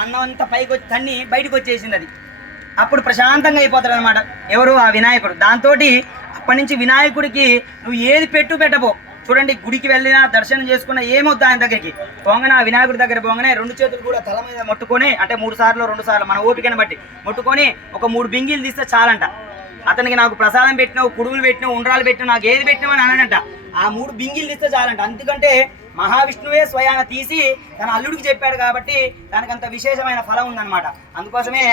అన్నం అంతా పైకి వచ్చి తన్ని బయటకు వచ్చేసింది. అది అప్పుడు ప్రశాంతంగా అయిపోతాడు అనమాట ఎవరు, ఆ వినాయకుడు. దాంతో అప్పటి నుంచి వినాయకుడికి నువ్వు ఏది పెట్టబో. చూడండి, గుడికి వెళ్ళినా దర్శనం చేసుకున్నా ఏమవుతా ఆయన దగ్గరికి పోగానే, ఆ వినాయకుడి దగ్గర పోగానే 2 చేతులు కూడా తల మీద మొట్టుకొని, అంటే 3 సార్లు 2 సార్లు మన ఓపికను బట్టి మొట్టుకొని ఒక 3 బింగిలు తీస్తే చాలంట. అతనికి నాకు ప్రసాదం పెట్టినావు, కుడుములు పెట్టినావు, ఉండ్రాలు పెట్టినావు, నాకు ఏది పెట్టినావు అని అన్నాడంట. ఆ 3 బింగిలు తీస్తే చాలంట. ఎందుకంటే మహావిష్ణువే స్వయాన తీసి తన అల్లుడికి చెప్పాడు కాబట్టి దానికి అంత విశేషమైన ఫలం ఉందన్నమాట. అందుకోసమే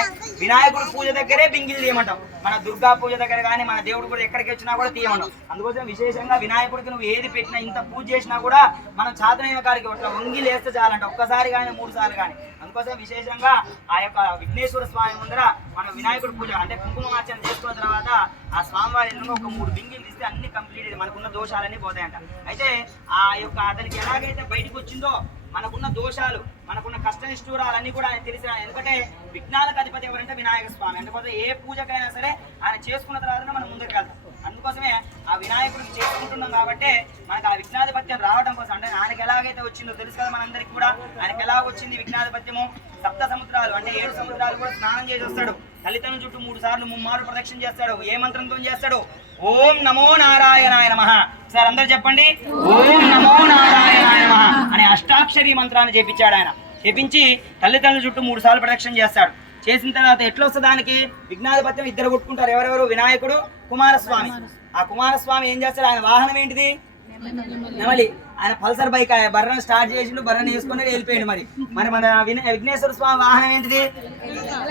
వినాయకుడి పూజ దగ్గరే బింగిలు తీయమంటాం. మన దుర్గా పూజ దగ్గర కానీ మన దేవుడు కూడా ఎక్కడికి వచ్చినా కూడా తీయమంటాం. అందుకోసం విశేషంగా వినాయకుడికి నువ్వు ఏది పెట్టినా, ఇంత పూజ చేసినా కూడా మనం చాతనైన కాడికి ఇట్లా వంగి లేస్తే చాలంట, ఒక్కసారి కానీ 3 సార్లు కానీ. అందుకోసం విశేషంగా ఆ యొక్క విఘ్నేశ్వర స్వామి ముందర మనం వినాయకుడి పూజ అంటే కుంకుమార్చన చేసుకున్న తర్వాత ఆ స్వామివారి ఎదురుగా ఒక 3 బింగిలు తీస్తే అన్ని కంప్లీట్, మనకున్న దోషాలన్నీ పోతాయంట. అయితే ఆ యొక్క అతనికి ఎలాగైతే బయటకు వచ్చిందో మనకున్న దోషాలు, మనకున్న కష్ట నిష్ఠూరాలన్నీ కూడా ఆయన తెలిసిన. ఎందుకంటే విఘ్నాలకు అధిపతి ఎవరంటే వినాయక స్వామి. అందుకోసం ఏ పూజకైనా సరే ఆయన చేసుకున్న తర్వాతనే మనం ముందుకు వెళ్తాం. అందుకోసమే ఆ వినాయకుడికి చేసుకుంటున్నాం కాబట్టి మనకు ఆ విఘ్నాధిపత్యం రావడం కోసం, అంటే ఆయనకి ఎలాగైతే వచ్చిందో తెలుసు కదా మనందరికీ కూడా. ఆయనకి ఎలా వచ్చింది విఘ్నాధిపత్యము, 7 సముద్రాలు అంటే 7 సముద్రాలు కూడా స్నానం చేసి వస్తాడు. తల్లిదండ్రుల చుట్టూ 3 సార్లు 3 మారు ప్రదక్షిణ చేస్తాడు. ఏ మంత్రంతో చేస్తాడు? ఓం నమో నారాయణాయ నమః. సార్ అందరు చెప్పండి, ఓం నమో నారాయణాయ నమః అనే అష్టాక్షరి మంత్రాన్ని చేపించాడు ఆయన. చేపించి తల్లిదండ్రుల చుట్టూ 3 సార్లు ప్రదక్షిణ చేస్తాడు. చేసిన తర్వాత ఎట్లా వస్తుంది దానికి విఘ్నాధిపత్యం? 2 కొట్టుకుంటారు. ఎవరెవరు? వినాయకుడు, కుమారస్వామి. ఆ కుమారస్వామి ఏం చేస్తాడు? ఆయన వాహనం ఏంటిది? నెమలి. ఆయన పల్సర్ బైక్ బర్రను స్టార్ట్ చేసిండు, బర్రను వేసుకుని వెళ్ళిపోయాడు. మరి మన విఘ్నేశ్వర స్వామి వాహనం ఏంటిది?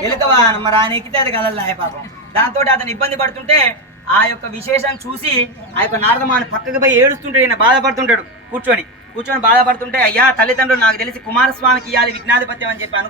ఎలుక వాహనం. మరి ఆయన ఎక్కితే అది కలల్లా పాపం. దాంతో అతను ఇబ్బంది పడుతుంటే ఆ యొక్క విశేషం చూసి ఆ యొక్క నారదమాని పక్కకి పోయి ఏడుస్తుంటాడు. ఈయన బాధపడుతుంటాడు కూర్చొని బాధపడుతుంటే, అయ్యా తల్లిదండ్రులు నాకు తెలిసి కుమారస్వామికి ఇవ్వాలి విఘ్నాధిపత్యం అని చెప్పి